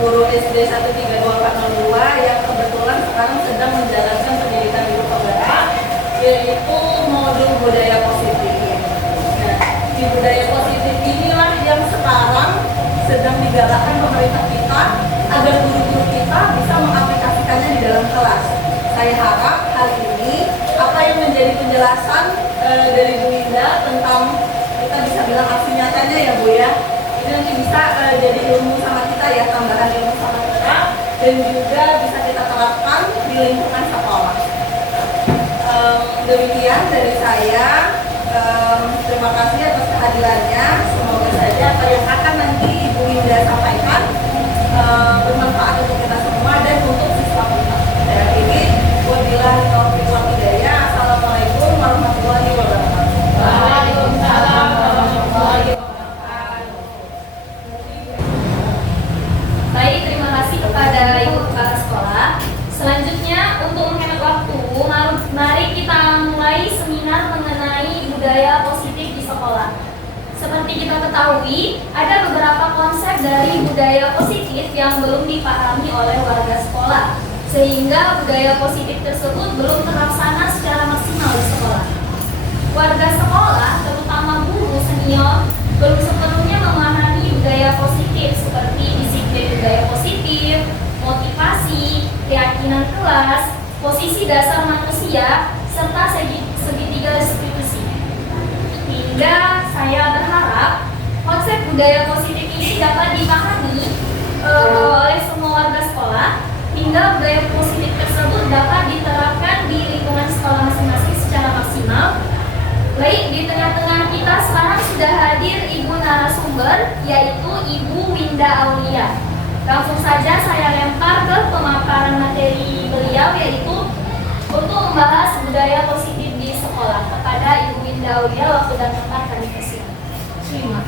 guru SD 132402 yang kebetulan sekarang sedang menjalankan pendidikan guru penggerak, yaitu modul budaya positif. Nah, di budaya positif inilah yang sekarang sedang digalakkan pemerintah kita agar guru-guru kita bisa mengaplikasikannya di dalam kelas. Saya harap hal ini apa yang menjadi penjelasan dari Bu Winda tentang kita bisa bilang aksi nyatanya ya Bu ya, ini nanti bisa jadi ilmu sama kita ya, tambahan ilmu sama kita, dan juga bisa kita terapkan di lingkungan sekolah. Demikian dari saya. Terima kasih atas kehadirannya. Semoga saja apa yang akan nanti Ibu Winda sampaikan bermanfaat untuk kita semua dan untuk siswa kita. Dan ini wabillahi taufiq wal hidayah. Assalamualaikum warahmatullahi wabarakatuh. Waalaikumsalam warahmatullahi wabarakatuh. Baik, terima kasih kepada Ibu Kepala Sekolah. Selanjutnya untuk menghemat waktu, mari kita mulai seminar mengenai budaya positif di sekolah. Seperti kita ketahui, ada beberapa konsep dari budaya positif yang belum dipahami oleh warga sekolah, sehingga budaya positif tersebut belum terlaksana secara maksimal di sekolah. Warga sekolah, terutama guru senior, belum sepenuhnya memahami budaya positif seperti disiplin budaya positif, motivasi, keyakinan kelas, posisi dasar manusia, serta segitiga restitusi. Hingga saya berharap konsep budaya positif ini dapat dipahami oleh semua warga sekolah, hingga budaya positif tersebut dapat diterapkan di lingkungan sekolah masing-masing secara maksimal. Baik, di tengah-tengah kita sekarang sudah hadir Ibu narasumber, yaitu Ibu Winda Aulia. Langsung saja saya lempar ke pemaparan materi beliau, yaitu untuk membahas budaya positif di sekolah. Kepada Ibu Winda Aulia, waktu dan tempat kami persilakan.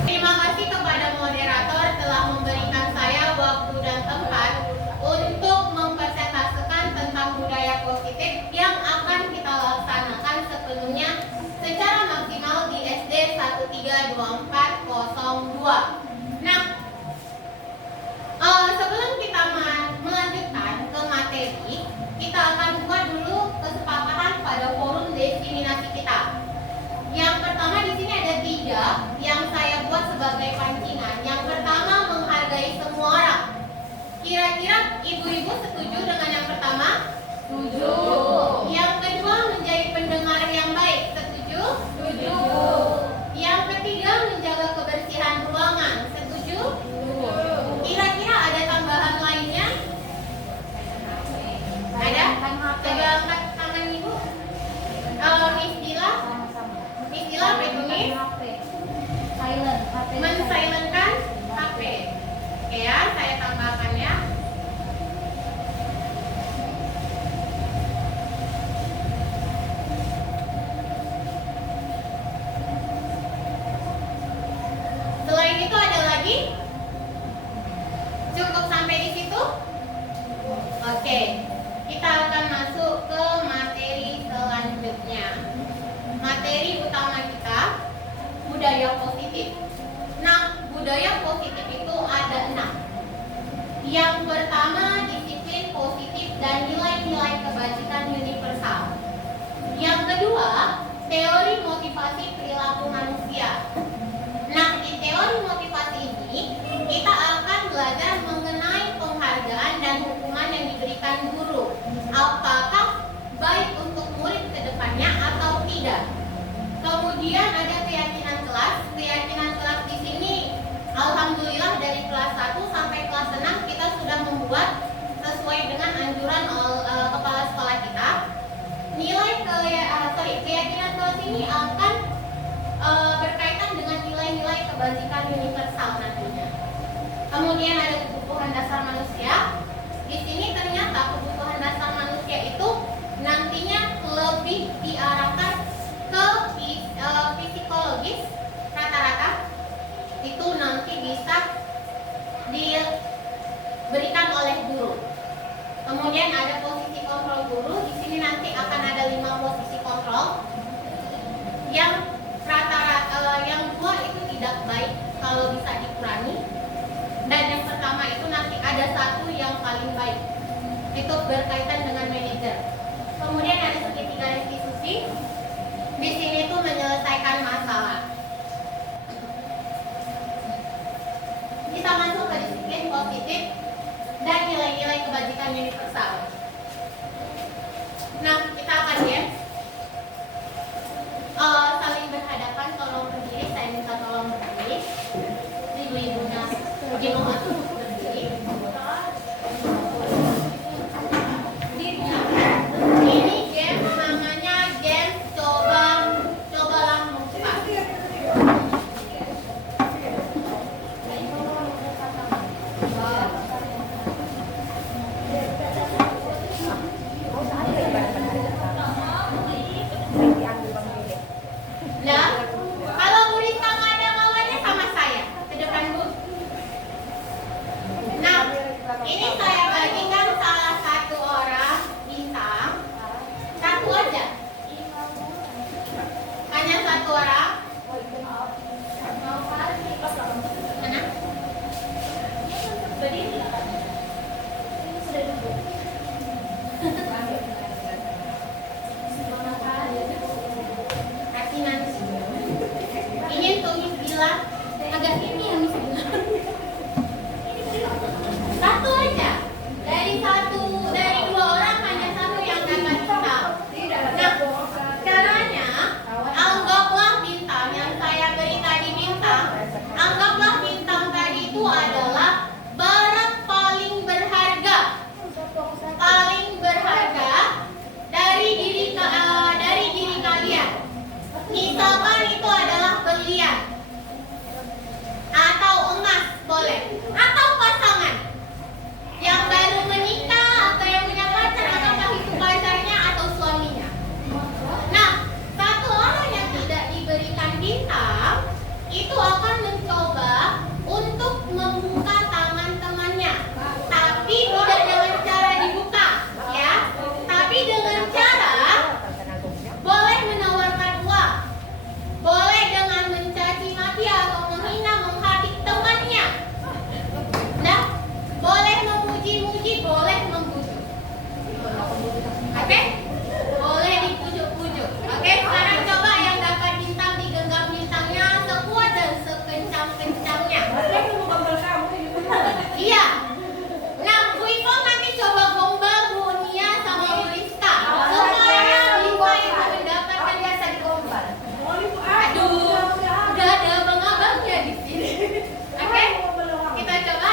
Terima kasih kepada moderator telah memberikan saya waktu dan tempat untuk mempresentasikan tentang budaya positif yang akan kita laksanakan sepenuhnya secara maksimal di SD 132402. Nah, sebelum kita melanjutkan ke materi, kita akan buat dulu kesepakatan pada forum diskriminasi kita. Yang pertama di sini ada 3 yang saya buat sebagai pancingan. Yang pertama, menghargai semua orang. Kira-kira ibu-ibu setuju dengan yang pertama? Setuju. Yang kedua, menjadi pendengar yang baik. Setuju? Setuju. Yang ketiga, menjaga kebersihan ruangan. Setuju? Setuju. Kira-kira ada tambahan lainnya? Ada? Coba angkat tangan ibu. Miss Dila? Miss Dila, apa itu Miss? Men-silentkan HP. Oke ya, saya tambahkan ya. Selain itu ada lagi? Cukup sampai di situ? Oke, kita akan masuk ke materi selanjutnya. Materi utama kita, budaya positif. Nah, budaya positif itu ada 6. Yang pertama, disiplin positif dan nilai-nilai kebajikan universal. Yang kedua, teori motivasi perilaku manusia. Nah, di teori motivasi ini kita akan belajar mengenai penghargaan dan hukuman yang diberikan guru. Apakah baik untuk murid ke depannya atau tidak. Kemudian ada keyakinan kelas. Keyakinan kelas di sini alhamdulillah dari kelas 1 sampai kelas 6 kita sudah membuat sesuai dengan anjuran kepala sekolah kita. Keyakinan kelas ini akan berkaitan dengan nilai-nilai kebajikan universal nantinya. Kemudian ada kebutuhan dasar manusia. Di sini ternyata kebutuhan dasar manusia itu nantinya lebih diarahkan ke psikologis rata-rata. Itu nanti bisa diberikan oleh guru. Kemudian ada posisi kontrol guru. Di sini nanti akan ada 5 posisi kontrol. Yang rata-rata yang 2 itu tidak baik kalau bisa dikurangi. Dan yang pertama itu nanti ada satu yang paling baik. Itu berkaitan dengan manajer. Kemudian ada segitiga restitusi. Di sini tuh menyelesaikan masalah. Kita masuk ke disiplin positif dan nilai-nilai kebajikan universal. Nah, kita akan saling berhadapan, tolong berdiri. Saya minta tolong berdiri. Ibu-ibunya Jino berdiri. Ini game namanya game cobalah membuka. Nah, kalau Bu Rita nggak ada lawannya sama saya, ke depan Bu. Nah, ini saya bagikan salah satu orang bintang, satu aja. Hanya satu orang. Mana? Berdiri. Sudah duduk. Hati nanti. Ingin tulis bilang agak ini ya Miss bilang. Satu aja. Dari dua orang hanya satu yang dapat bintang. Nah, caranya anggaplah bintang yang saya beri tadi bintang. Anggaplah bintang tadi itu adalah barang paling berharga. Paling berharga dari diri kalian. Misalkan itu adalah berlian atau emas boleh, atau pasangan yang baru menikah atau yang punya pacar, atau itu pacarnya atau suaminya. Nah, satu orang yang tidak diberikan bintang itu akan mencoba untuk membuka tangan temannya, tapi tidak dengan cara dibuka, ya, tapi dengan cara boleh menawarkan uang, boleh dengan mencaci maki atau menghina, menghadik temannya. Nah, boleh memuji-muji, boleh membujuk. Oke? Boleh dipujuk-pujuk. Oke, sekarang coba yang dapat bintang digenggam bintangnya sekuat dan sekencang-kencangnya. Iya. Nah, Bu Ivo nanti coba gombal Bu Nia sama Bu Rizka supaya bisa itu mendapatkan jasa digombal. Aduh, udah ada abang-abangnya di sini. Oke, kita coba.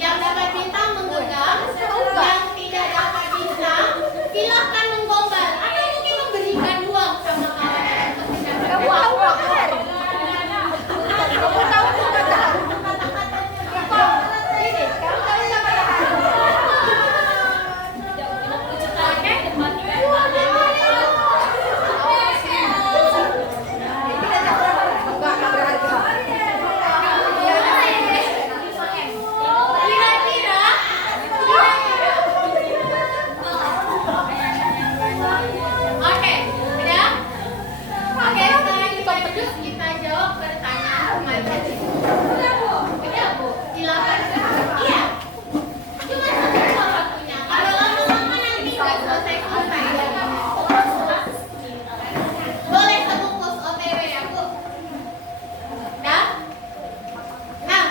Yang dapat bintang menggenggam, yang tidak dapat bintang silahkan menggombal atau mungkin memberikan uang sama kawan untuk mendapatkan. Oke, udah? Oke, sekarang kita duduk, kita jawab pertanyaan semacam ini. Udah Bu, silakan. Iya. Cuma satu waktunya. Kalau lama-lama nanti nggak selesai-selesai. Boleh sebungkus OTW ya Bu. Dah? Nah,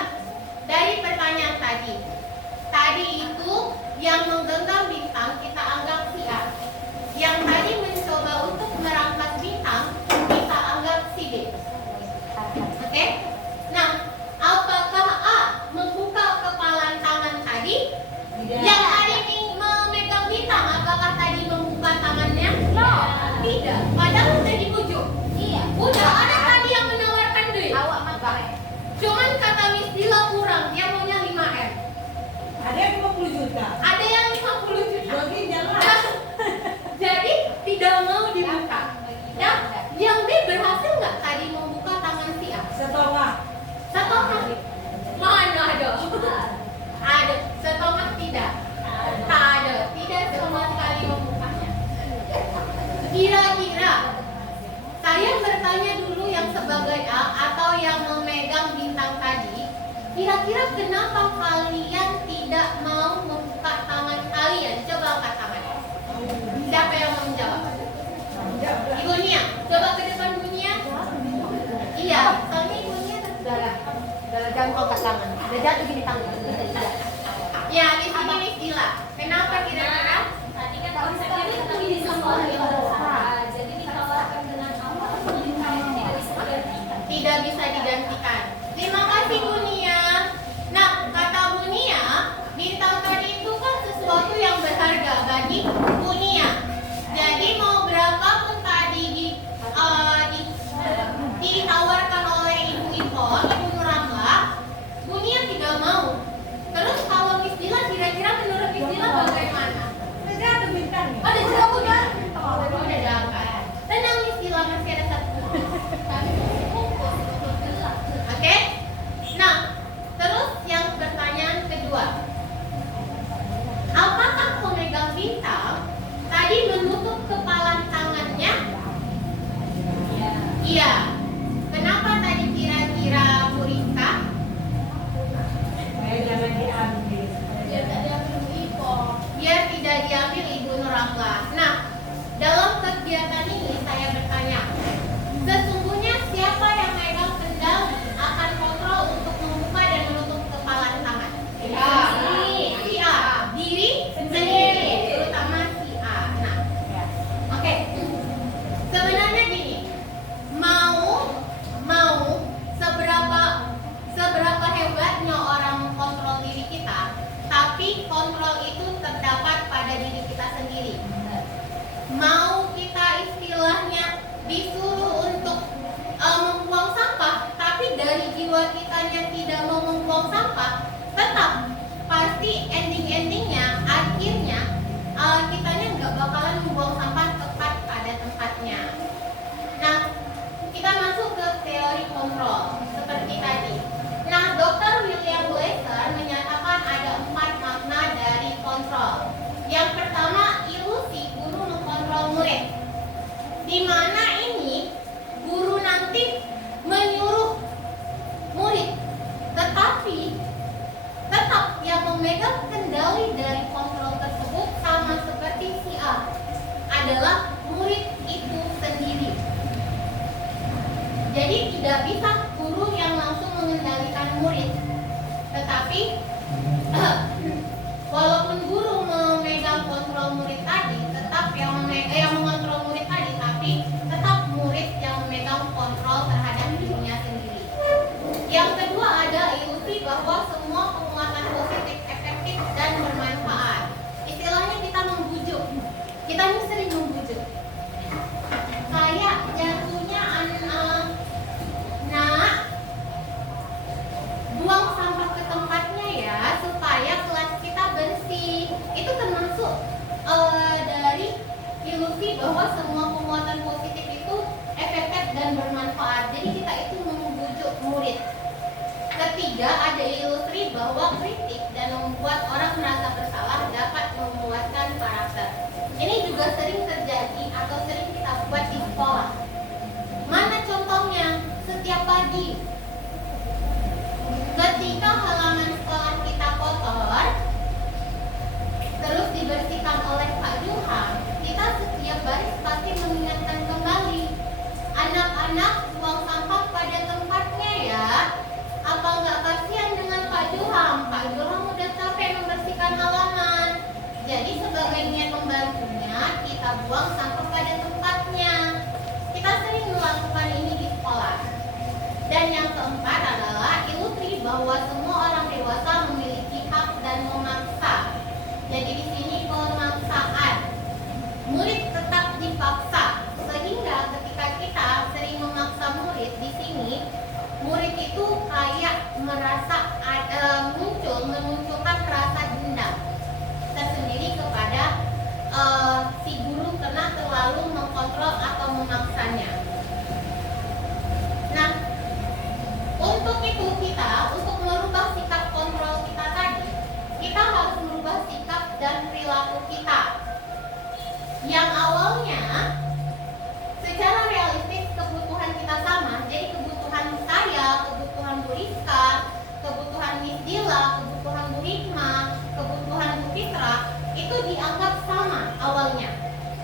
dari pertanyaan tadi. Tadi itu yang menggenggam bintang kita anggap si A. Yang tadi mencoba untuk merampas bintang kita anggap si B. Oke? Nah, apakah A membuka kepalan tangan tadi? Yang tadi memegang bintang, apakah tadi membuka tangannya? Tidak. Padahal udah dipujuk. Iya. Udah ada tadi yang menawarkan duit. Awak makan. Cuman kata Miss Dila kurang, dia maunya 5M. Ada yang 50 juta. Ada yang 50 juta. Bagi jangan. Nah, jadi tidak mau dibuka. Ya, yang B berhasil nggak tadi membuka tangan si A? Setengah. Setengah. Mana ada? Ada. Setengah tidak. Tak ada. Tidak sama sekali membukanya. Kira-kira saya bertanya dulu yang sebagai A atau yang memegang bintang tadi. Kira-kira kenapa kalian tidak jatuh gini tangan. Ya, di sini Miss Dila. Kenapa kira-kira? Tadi kan konsepnya tentang di sekolah yang bersama. Jadi ditawarkan dengan apa? Tidak bisa digantikan. Tidak bisa digantikan. Terima kasih Bu Nia. Nah, kata Bu Nia, bintang tadi itu kan sesuatu yang berharga bagi Bu Nia. Jadi mau berapapun tadi ditawarkan oleh Ibu Ipon, Ibu Nurangga, Bu Nia tidak mau. Terus kalau Miss Dila kira-kira menurut Miss Dila bagaimana? Udah jatuh bintangnya. Ada jauh kan? Oh, udah dapat. Tenang Miss Dila, masih ada satu. Oke? Nah, terus yang pertanyaan kedua. Apakah pemegang bintang tadi menutup kepala tangannya? Iya. Kenapa tadi kira-kira Bu Rizka? Jangan diambil. Biar tidak diambil Ibu Nurangga. Nah, dalam kegiatan ini saya bertanya, sesungguhnya siapa yang megang kendali akan kontrol untuk membuka dan menutup kepala tangan? Si A. Diri sendiri, terutama si A. Nah, oke. Sebenarnya gini, mau seberapa hebatnya orang kontrol diri kita, tapi kontrol itu terdapat pada diri kita sendiri. Mau kita istilahnya disuruh untuk membuang sampah, tapi dari jiwa kitanya tidak mau membuang sampah, tetap pasti endingnya akhirnya kitanya nggak bakalan membuang sampah tepat pada tempatnya. Nah, kita masuk ke teori kontrol seperti tadi. Nah, Dr. William Glasser menyatakan ada 4 makna dari kontrol. Yang pertama, ilusi guru mengkontrol murid. Di mana ini guru nanti menyuruh murid, tetapi tetap yang memegang kendali dari kontrol tersebut sama seperti si A, adalah murid itu sendiri. Jadi tidak bisa guru yang langsung mengendalikan murid. Tetapi walaupun guru memegang kontrol murid tadi, tetap yang mengontrol murid tadi, tapi tetap murid yang memegang kontrol terhadap dirinya sendiri. Yang kedua, ada ilusi bahwa semua penguatan positif efektif dan bermanfaat. Istilahnya kita membujuk. Kita ini sering membujuk. Kayak jatuhnya nak, buang sampah ke tempatnya ya, supaya kelas kita bersih. Itu termasuk dari ilusi bahwa semua penguatan positif itu efektif dan bermanfaat. Jadi kita itu membujuk murid. Ketiga, ada ilusi bahwa kritik dan membuat orang merasa bersalah dapat memuaskan karakter. Ini juga sering terjadi atau sering kita buat di sekolah. Mana contohnya? Setiap pagi ketika halaman sekolah kita kotor, terus dibersihkan oleh Pak Johan, kita setiap baris pasti mengingatkan kembali, anak-anak buang sampah pada tempatnya ya. Apa nggak kasihan dengan Pak Johan? Pak Johan udah capek membersihkan halaman. Jadi sebagai niat membantunya, kita buang sampah pada tempatnya. Kita sering melakukan ini di sekolah. Dan yang keempat adalah ilusi bahwa semua orang dewasa memiliki hak dan memaksa. Jadi di sini pemaksaan. Murid tetap dipaksa, sehingga ketika kita sering memaksa murid di sini, murid itu kayak merasa memunculkan rasa dendam tersendiri kepada si guru karena terlalu mengkontrol atau memaksanya. Nah, untuk itu untuk merubah sikap kontrol kita tadi, kita harus merubah sikap dan perilaku kita. Yang awalnya secara realistis kebutuhan kita sama, jadi kebutuhan saya, kebutuhan Bu Rizka, kebutuhan Miss Dila, kebutuhan Bu Hikmah, kebutuhan Bu Fitra, itu dianggap sama awalnya.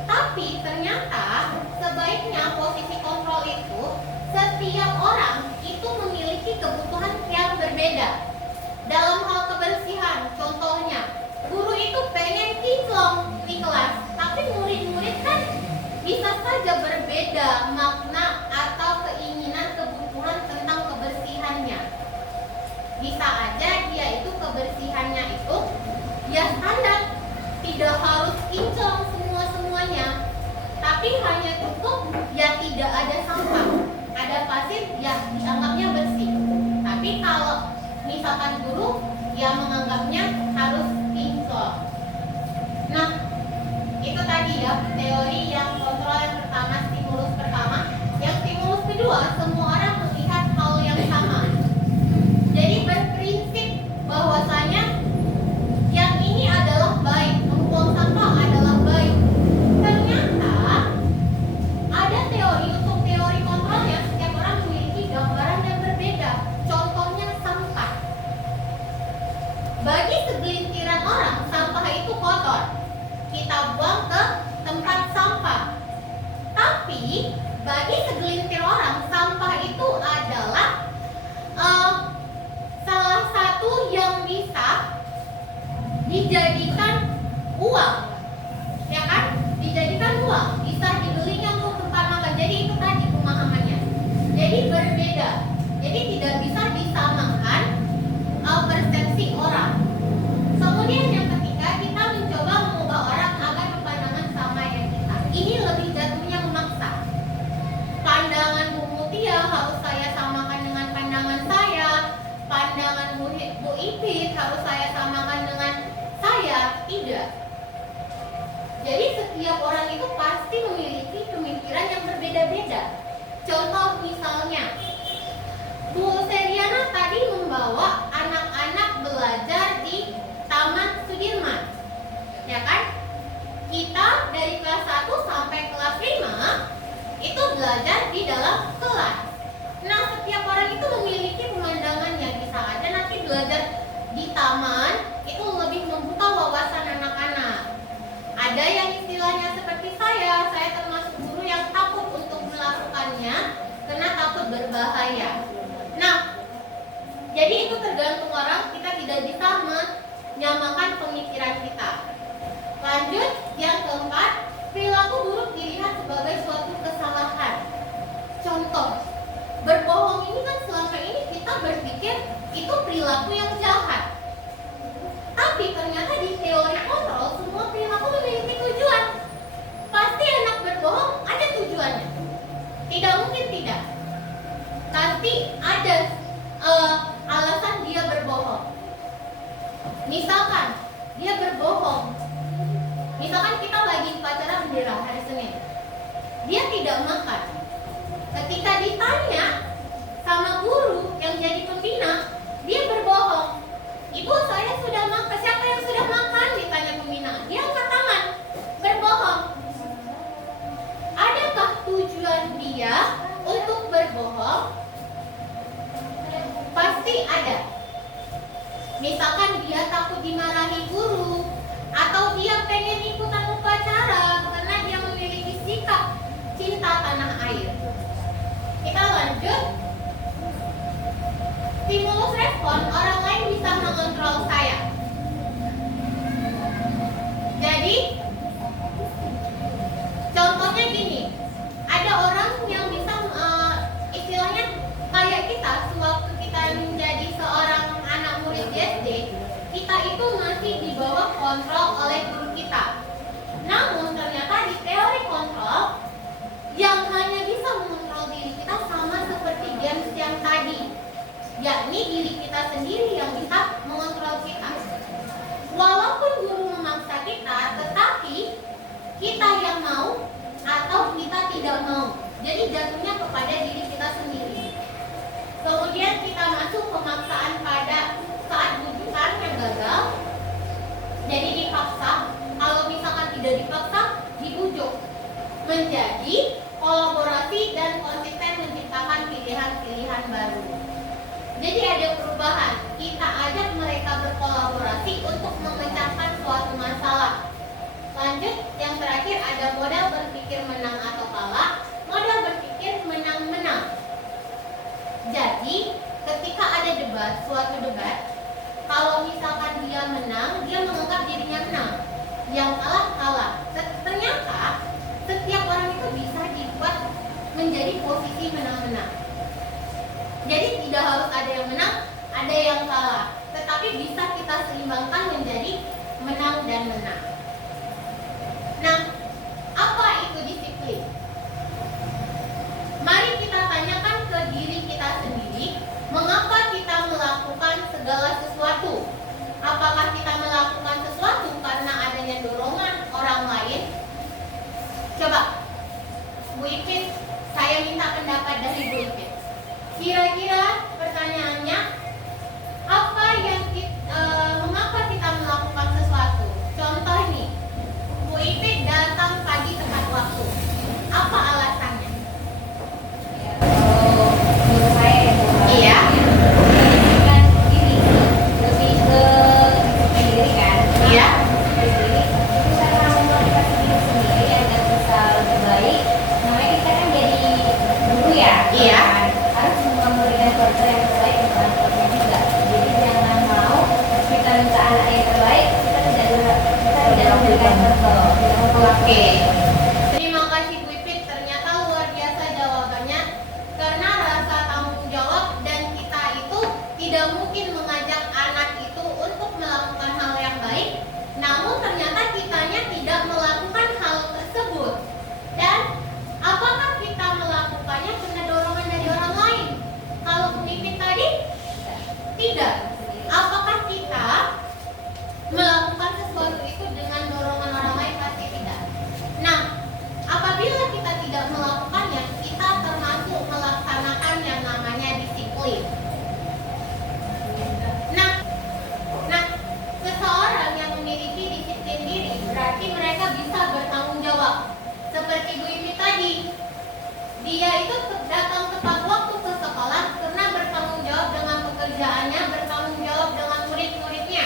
Tapi ternyata sebaiknya posisi kontrol itu setiap orang itu memiliki kebutuhan yang berbeda. Dalam hal kebersihan, contohnya, guru itu pengen kinclong di kelas, tapi murid-murid kan bisa saja berbeda makna atau keinginan kebutuhan tentang kebersihannya. Bisa aja dia itu kebersihannya itu ya standar, tidak harus kinclong semua-semuanya, tapi hanya cukup ya tidak ada sampah, ada pasir ya dianggapnya bersih. Tapi kalau misalkan guru ya menganggapnya harus kinclong. Nah, itu tadi ya teori yang kontrol yang pertama, stimulus pertama. Yang stimulus kedua, semua orang melihat hal yang sama. Jadi berprinsip bahwasanya yang ini adalah baik, membuang sampah adalah baik. Ternyata ada teori, untuk teori kontrolnya setiap orang memiliki gambaran yang berbeda. Contohnya sampah. Bagi segelintiran orang, sampah itu kotor. Kita buang ke tempat sampah. Tapi bagi segelintir orang, sampah itu adalah salah satu yang bisa dijadikan uang, ya kan? Dijadikan uang, bisa dibelinya untuk tempat makan. Jadi itu tadi pemahamannya. Jadi berbeda. Jadi tidak bisa disamakan persepsi orang. Kemudian yang ketiga, kita mencoba mengubah orang agar berpandangan sama yang kita. Ini lebih jatuhnya memaksa. Pandangan Bu Mutia harus saya samakan dengan pandangan saya. Pandangan Bu Ipit harus saya samakan dengan saya. Tidak. Jadi setiap orang itu pasti memiliki pemikiran yang berbeda-beda. Contoh misalnya, Bu Seriana tadi membawa anak-anak belajar di Taman Sudirman, ya kan? Kita dari kelas 1 sampai kelas 5 itu belajar di dalam kelas. Nah, setiap orang itu memiliki pemandangannya. Bisa aja nanti belajar di taman itu lebih membuka wawasan anak-anak. Ada yang istilahnya seperti saya termasuk guru yang takut untuk melakukannya karena takut berbahaya. Nah, jadi itu tergantung orang, kita tidak bisa menyamakan pemikiran kita. Lanjut, yang keempat, perilaku buruk dilihat sebagai suatu kesalahan. Contoh, berbohong ini kan selama ini kita berpikir itu perilaku yang jahat. Tapi ternyata di teori kontrol semua perilaku memiliki tujuan. Pasti anak berbohong ada tujuannya. Tidak mungkin tidak. Pasti ada alasan dia berbohong. Misalkan dia berbohong. Misalkan kita lagi upacara bendera hari Senin. Dia tidak makan. Ketika ditanya sama guru yang jadi pembina, dia berbohong. Ibu, saya sudah makan. Siapa yang sudah makan? Ditanya pembina. Dia angkat tangan. Berbohong. Adakah tujuan dia untuk berbohong? Pasti ada. Misalkan dia takut dimarahi guru, atau dia pengen ikutan upacara karena dia memiliki sikap cinta tanah air. Kita lanjut. Stimulus respon, orang lain bisa mengontrol saya. Jadi contohnya gini, ada orang yang bisa istilahnya kayak kita sewaktu kita menjadi seorang anak murid SD, kita itu masih di bawah kontrol oleh guru kita. Namun ternyata di teori kontrol yang hanya bisa mengontrol diri kita sama seperti James yang tadi, yakni diri kita sendiri yang bisa mengontrol kita. Walaupun guru memaksa kita, tetapi kita yang mau atau kita tidak mau. Jadi jatuhnya kepada diri kita sendiri. Kemudian kita masuk pemaksaan pada saat bujukan yang gagal. Jadi dipaksa. Kalau misalkan tidak dipaksa, dibujuk. Menjadi kolaborasi dan konsisten menciptakan pilihan-pilihan baru. Jadi ada perubahan. Kita ajak mereka berkolaborasi untuk memecahkan suatu masalah. Lanjut, yang terakhir ada modal berpikir menang atau kalah, modal berpikir menang-menang. Jadi, ketika ada debat, suatu debat, Kalau misalkan dia menang, dia menganggap dirinya menang. Yang kalah, kalah. Ternyata setiap orang itu bisa dibuat menjadi posisi menang-menang. Jadi tidak harus ada yang menang, ada yang kalah. Tetapi bisa kita seimbangkan menjadi menang dan menang. Nah, apa itu disiplin? Mari kita tanyakan ke diri kita sendiri, mengapa kita melakukan segala sesuatu? Apakah kita melakukan sesuatu karena adanya dorongan orang lain? Coba, Bu Ipit, saya minta pendapat dari Bu Ipit. Kira-kira pertanyaannya, apa yang mengapa kita melakukan sesuatu? Contoh nih, Bu Ipit datang pagi tepat waktu. Apa alasannya? Kalau menurut saya ya, Bu, Iya. kan ini lebih ke disiplin diri kan. Iya. Disiplin diri itu karena memotivasi diri sendiri agar bisa lebih baik. Namanya kita kan jadi guru ya. Iya. Kan? Harus memberikan contoh yang terbaik untuk anak-anaknya juga. Jadi jangan mau kita minta anak yang terbaik, kita tidak memberikan contoh, tidak memperlakukan. Oke. Terima kasih Bu Ipit, ternyata luar biasa jawabannya. Karena rasa tanggung jawab dan kita itu tidak mungkin mengajak anak itu untuk melakukan hal yang baik, namun ternyata kitanya tidak melakukan hal tersebut. Dan apakah kita melakukannya karena dorongan dari orang lain? Kalau Bu Ipit tadi tidak. Apakah kita melakukan sesuatu itu dengan dorongan orang lain? Pasti tidak. Nah, apabila kita tidak melakukannya, kita termasuk melaksanakan yang namanya disiplin. Nah, seseorang yang memiliki disiplin diri berarti mereka bisa bertanggung jawab. Seperti Bu Ipit tadi, dia itu datang tepat waktu ke sekolah karena bertanggung jawab dengan pekerjaannya, bertanggung jawab dengan murid-muridnya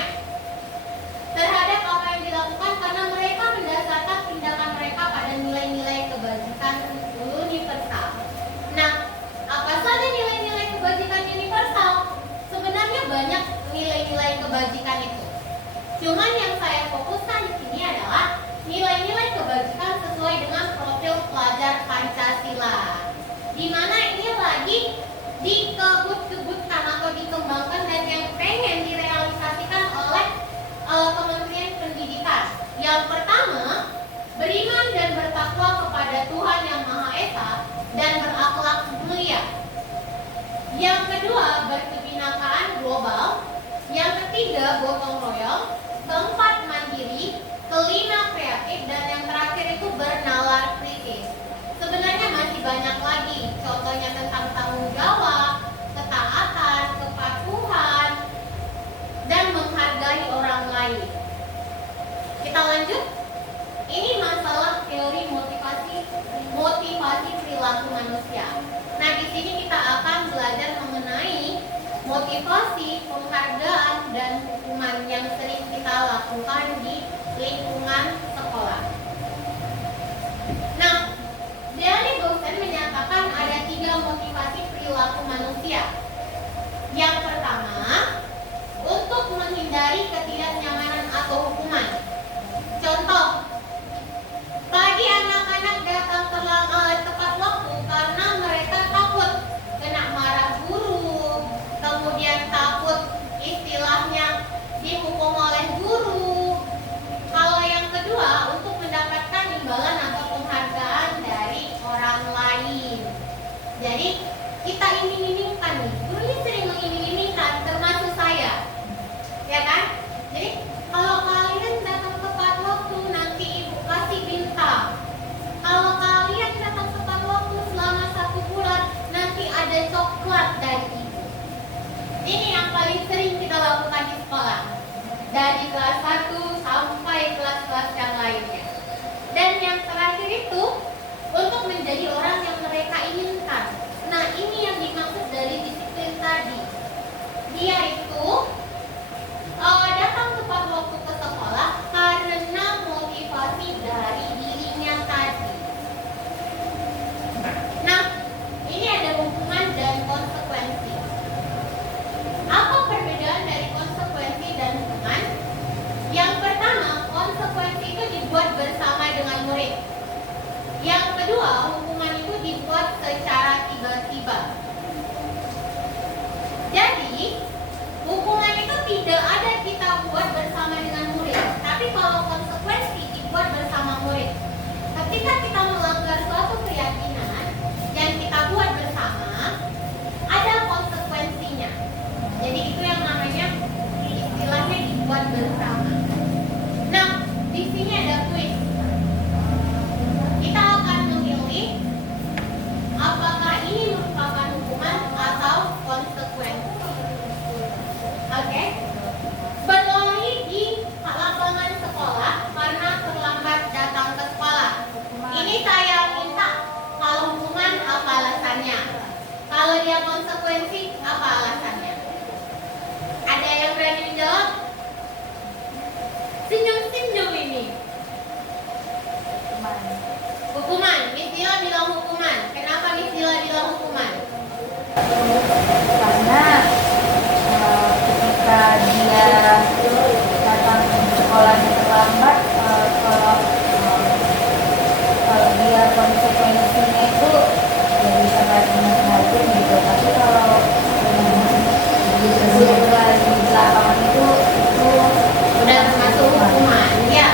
terhadap apa yang dilakukan, karena mereka mendasarkan tindakan mereka pada nilai-nilai kebajikan universal. Nah, apa saja nilai-nilai kebajikan universal? Sebenarnya banyak nilai-nilai kebajikan itu. Cuman yang saya fokuskan di sini adalah nilai-nilai kebajikan sesuai dengan profil pelajar Pancasila. Di mana ini lagi dikebut-kebutkan atau dikembangkan dan yang pengen direalisasikan oleh Kementerian Pendidikan. Yang pertama, beriman dan bertakwa kepada Tuhan Yang Maha Esa dan berakhlak mulia. Yang kedua, berkebinekaan global. Yang ketiga, gotong royong. Keempat, mandiri. Kelima, kreatif. Dan yang terakhir itu bernalar kritis. Sebenarnya masih banyak lagi. Contohnya tentang tanggung jawab, ketaatan, kepatuhan, dan menghargai orang lain. Kita lanjut. Ini masalah teori motivasi perilaku manusia. Nah, di sini kita akan belajar mengenai motivasi, penghargaan, dan hukuman yang sering kita lakukan di lingkungan sekolah. Nah, dari dosen menyatakan ada 3 motivasi perilaku manusia. Yang pertama, untuk menghindari ketidaknyamanan atau hukuman. Contoh, tadi anak-anak datang tepat waktu karena mereka takut kena marah guru, kemudian takut istilahnya dihukum oleh guru. Kalau yang kedua, untuk mendapatkan imbalan atau penghargaan dari orang lain. Jadi kita iming-imingkan nih, gurunya sering mengiming-imingkan, termasuk saya, ya kan? Jadi kalau kalian datang tepat waktu, nanti ibu kasih bintang. Kalau kalian datang tepat waktu selama 1 bulan, nanti ada coklat dari ibu. Ini yang paling sering kita lakukan di sekolah, dari kelas 1 sampai kelas-kelas yang lainnya. Dan yang terakhir itu untuk menjadi orang yang mereka inginkan. Nah, ini yang dimaksud dari disiplin tadi. Dia itu datang tepat waktu ke sekolah karena motivasi dari dirinya tadi. Nah, ini ada hukuman dan konsekuensi. Apa perbedaan dari konsekuensi kedua, hukuman itu dibuat secara tiba-tiba. Jadi, hukuman itu tidak ada kita buat bersama dengan murid, tapi kalau konsekuensi dibuat bersama murid. Ketika kita melanggar suatu keyakinan yang kita buat bersama, ada konsekuensinya. Jadi itu yang namanya istilahnya dibuat bersama. Nah, di sini ada kuis. Kita akan memilih apakah ini merupakan hukuman atau konsekuensi. Oke? Berlari di lapangan sekolah karena terlambat datang ke sekolah. Ini saya minta, kalau hukuman apa alasannya? Kalau dia konsekuensi apa alasannya? Ada yang berani menjawab? Senyum-senyum ini. Hukuman. Miss Dila bilang hukuman. Kenapa Miss Dila bilang hukuman? Karena ketika dia datang ke sekolahnya terlambat, kalau dia konsekuensinya itu ya bisa ngajin gitu. Tapi kalau di lapangan itu Udah termasuk hukuman. Ya,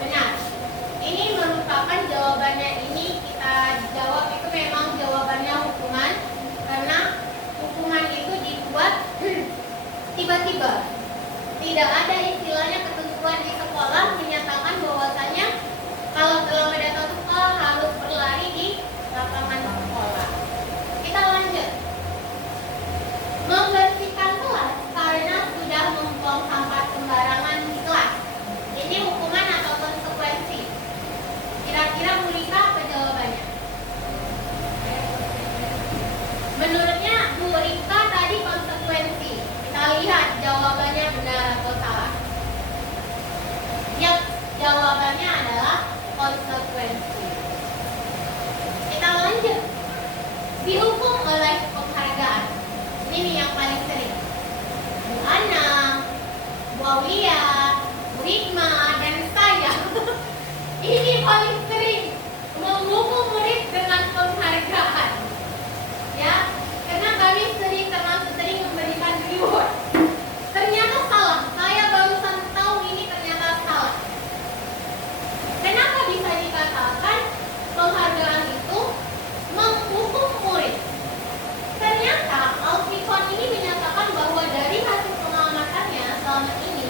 benar. Ini merupakan jawabannya, ini kita jawab itu memang jawabannya hukuman, karena hukuman itu dibuat tiba-tiba. Tidak ada istilahnya ketentuan di sekolah menyatakan bahwasanya kalau terlambat datang ke sekolah harus berlari di lapangan sekolah. Kita lanjut. Membersihkan kelas karena sudah membuang sampah sembarangan di kelas. Ini hukuman atau konsekuensi? Kira-kira Bu Rika apa jawabannya? Menurutnya Bu Rika tadi konsekuensi. Kita lihat jawabannya benar atau salah. Yap, jawabannya adalah konsekuensi. Kita lanjut. Dihukum oleh penghargaan. Ini nih yang paling sering. Bu Ana, Bu Aulia, Bu Hikmah, dan saya. Ini paling sering menghukum murid dengan penghargaan. Ya, karena kami termasuk sering memberikan reward. Ternyata salah. Saya barusan tahu ini ternyata salah. Kenapa bisa dikatakan penghargaan itu menghukum murid? Ternyata Alfikon ini menyatakan bahwa dari hasil pengamatannya selama ini,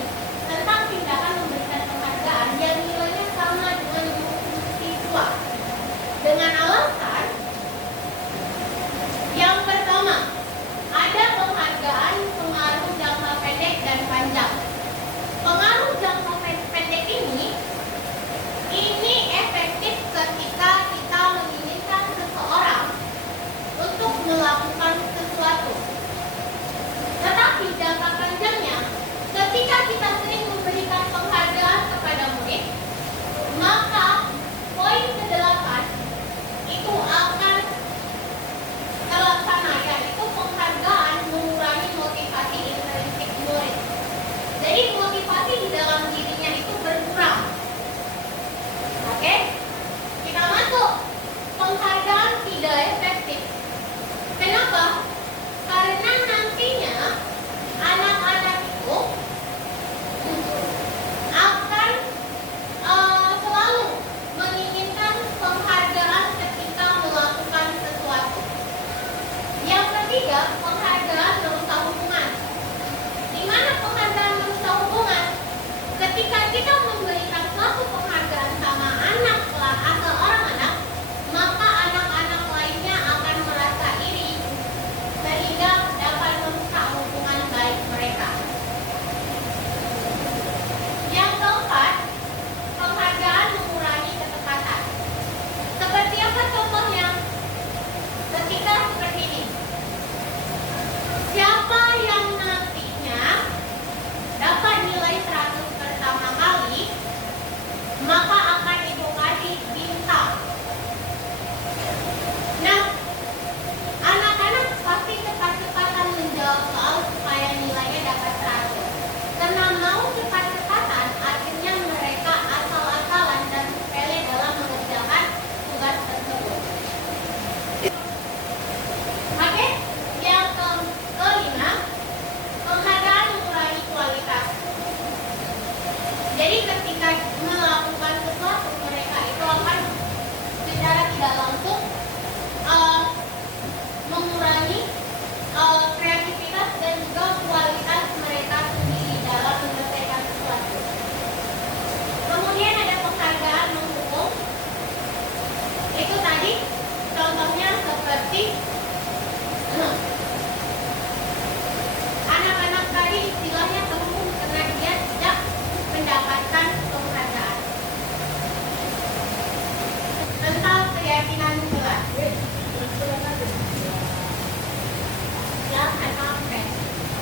ketika melakukan sesuatu mereka itu akan secara tidak langsung mengurangi kreativitas dan juga kualitas mereka sendiri dalam menyelesaikan sesuatu. Kemudian ada penghargaan mendukung. Itu tadi contohnya seperti anak-anak tadi istilahnya terhubung karena dia tidak mendapatkan penghargaan. Tentang keyakinan kelas. Jangan sampai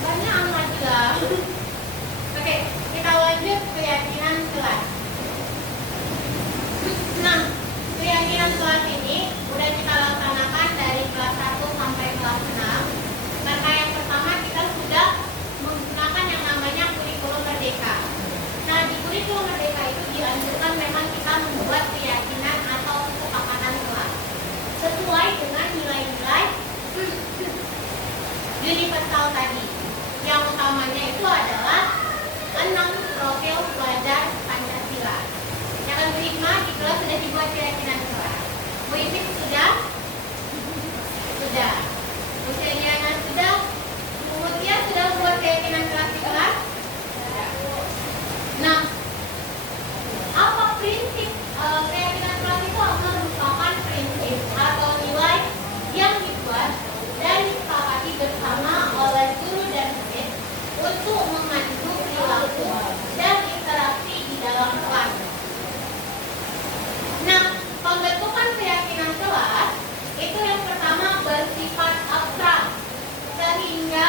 banyak amat jelas. Oke, kita lanjut keyakinan kelas. Nah, keyakinan kelas ini udah kita laksanakan dari kelas 1 sampai kelas 6. Maka yang pertama kita sudah menggunakan yang namanya kurikulum merdeka. Nah, di kurikulum merdeka itu dianjurkan memang kita membuat keyakinan atau kesepakatan kelas sesuai dengan nilai-nilai universal tadi. Yang utamanya itu adalah 6 profil pelajar Pancasila. Yang kelima di kelas sudah dibuat keyakinan kelas. Bu Ipin sudah? Sudah. Bu Seliana sudah? Bu Mutia sudah buat keyakinan kelas di kelas? Nah, apa prinsip keyakinan kelas itu merupakan prinsip atau nilai yang dibuat dan disepakati bersama oleh guru dan murid untuk memandu perilaku dan interaksi di dalam kelas. Nah, pembentukan keyakinan kelas itu yang pertama bersifat abstrak sehingga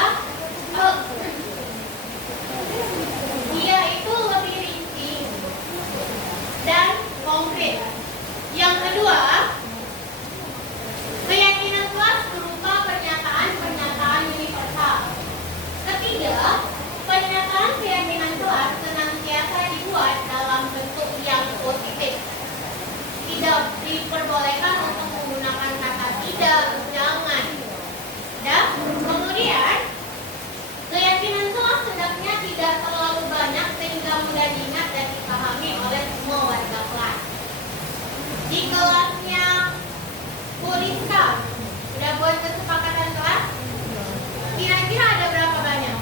dia itu lebih rinci dan konkret. Yang kedua, keyakinan kelas berupa pernyataan-pernyataan universal. Ketiga, pernyataan keyakinan kelas senantiasa dibuat dalam bentuk yang positif. Tidak diperbolehkan untuk menggunakan kata tidak, jangan. Dan kemudian keyakinan kelas hendaknya tidak terlalu banyak sehingga mudah diingat dan dipahami oleh semua warga kelas. Di kelasnya Bu Rizka sudah buat kesepakatan kelas? Kira-kira ada berapa banyak?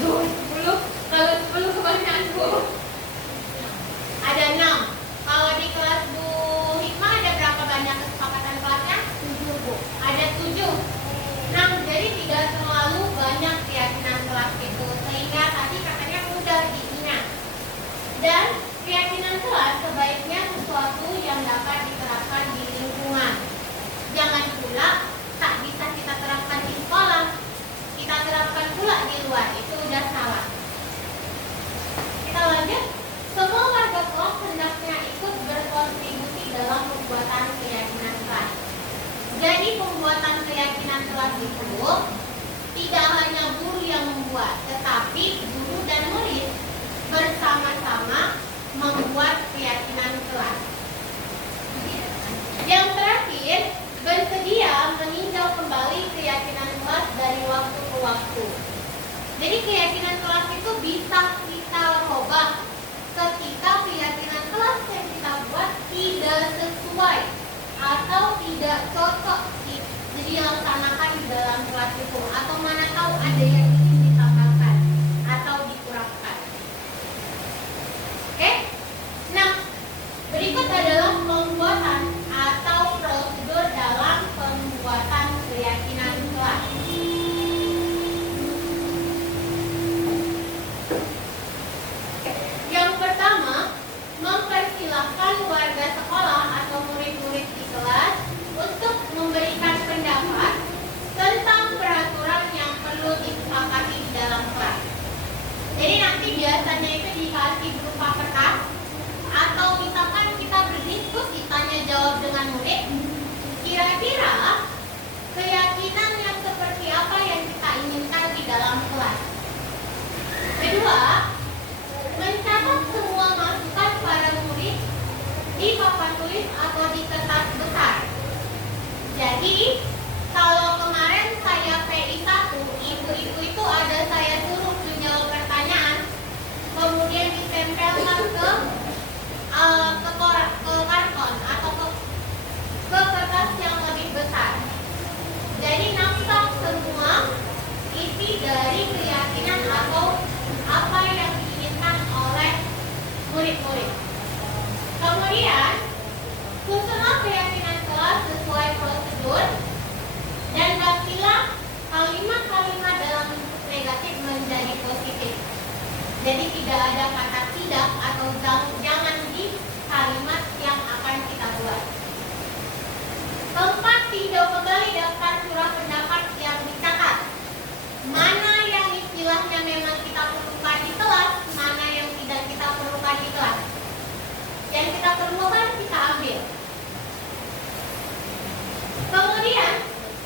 Tuh, 10. Kalau 10 kebanyakan Bu. Ada 6. Kalau di kelas Bu Hikmah ada berapa banyak kesepakatan kelasnya? 7 Bu. Ada 7. Nah, jadi tidak terlalu banyak keyakinan kelas itu sehingga tadi katanya mudah diingat. Dan keyakinan kelas sebaiknya sesuatu yang dapat diterapkan di lingkungan. Jangan pula tak bisa kita terapkan di sekolah, kita terapkan pula di luar. Itu udah salah. Kita lanjut. Semua warga kelas hendaknya ikut berkontribusi dalam pembuatan keyakinan kelas. Jadi pembuatan keyakinan kelas itu tidak hanya guru yang membuat, tetapi guru dan murid bersama-sama membuat keyakinan kelas. Yang terakhir, bersedia meninjau kembali keyakinan kelas dari waktu ke waktu. Jadi keyakinan kelas itu bisa kita rubah ketika keyakinan kelas yang kita buat tidak sesuai atau tidak cocok dilaksanakan di dalam kelas itu, atau mana tahu ada yang ingin ditambahkan atau dikurangkan. Oke? Nah, berikut adalah pembuatan atau prosedur dalam pembuatan keyakinan kelas. Yang pertama, mempersilahkan warga sekolah atau murid-murid di kelas untuk memberikan pendapat tentang peraturan yang perlu disepakati di dalam kelas. Jadi nanti biasanya itu dikasih berupa kertas, atau misalkan kita berdiskusi tanya jawab dengan murid, kira-kira keyakinan yang seperti apa yang kita inginkan di dalam kelas. Kedua, mencatat semua masukan para murid di papan tulis atau di kertas besar. yang kita perlukan kita ambil. Kemudian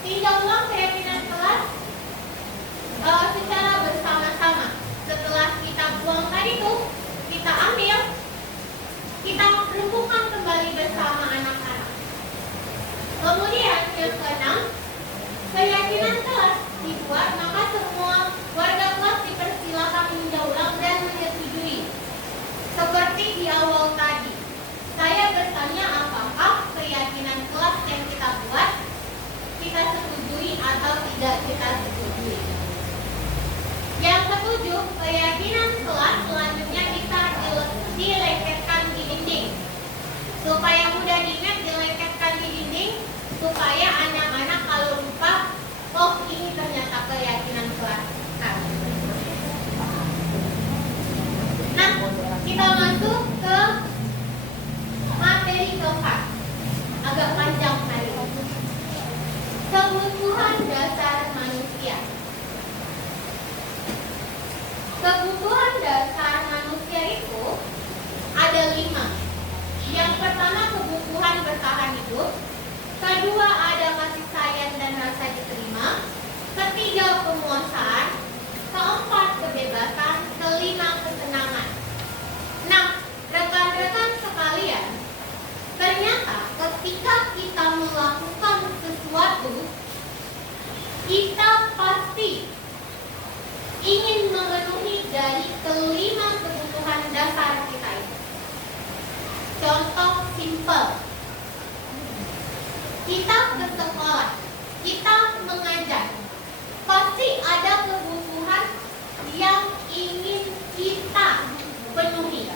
tinjau ulang keyakinan kelas secara bersama-sama. Setelah kita buang tadi tuh, kita ambil, kita rembukan kembali bersama anak-anak. Kemudian yang keenam, keyakinan kelas dibuat, maka semua warga kelas dipersilakan meninjau ulang dan menyetujui. Seperti di awal tadi, saya bertanya apakah keyakinan kelas yang kita buat kita setujui atau tidak kita setujui. Yang ketujuh, keyakinan kelas selanjutnya bisa dilengketkan di dinding. Supaya mudah diingat, dilengketkan di dinding supaya anak-anak kalau lupa, oh ini ternyata keyakinan kelas kami. Nah, kita masuk ke materi keempat. Agak panjang hari ini. Kebutuhan dasar manusia. Kebutuhan dasar manusia itu ada 5. Yang pertama kebutuhan bertahan hidup. Kedua ada kasih sayang dan rasa diterima. Ketiga kemuasaan. Keempat kebebasan. Kelima kesenangan. Nah, rekan-rekan sekalian, ternyata ketika kita melakukan sesuatu, kita pasti ingin memenuhi dari kelima kebutuhan dasar kita itu. Contoh simpel. Kita ke sekolah, kita mengajar. Pasti ada kebutuhan yang ingin kita penuhi.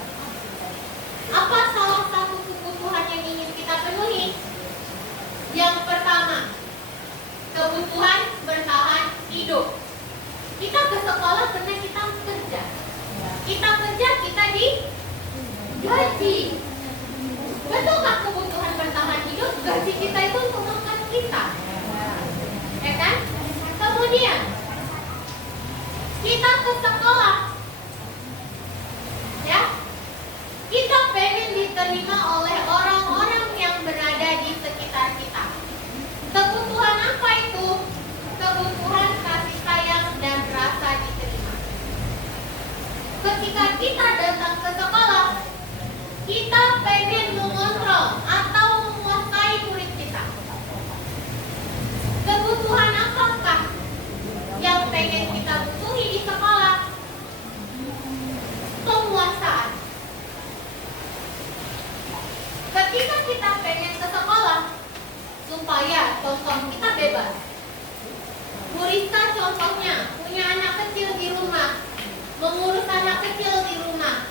Apa salah satu kebutuhan yang ingin kita penuhi? Yang pertama, kebutuhan bertahan hidup. Kita ke sekolah karena kita kerja. Kita kerja, kita digaji. Betulkah kebutuhan bertahan hidup? Gaji kita itu untuk makan kita, ya kan? Kemudian kita ke sekolah, ya. Kita pengen diterima oleh orang-orang yang berada di sekitar kita. Kebutuhan apa itu? Kebutuhan kasih sayang dan rasa diterima. Ketika kita datang ke sekolah, kita pengen mengontrol atau menguasai murid kita. Kebutuhan apakah yang pengen kita butuhi di sekolah? Penguasaan. Ketika kita pengen ke sekolah supaya contoh kita bebas. Bu Rista contohnya punya anak kecil di rumah, mengurus anak kecil di rumah,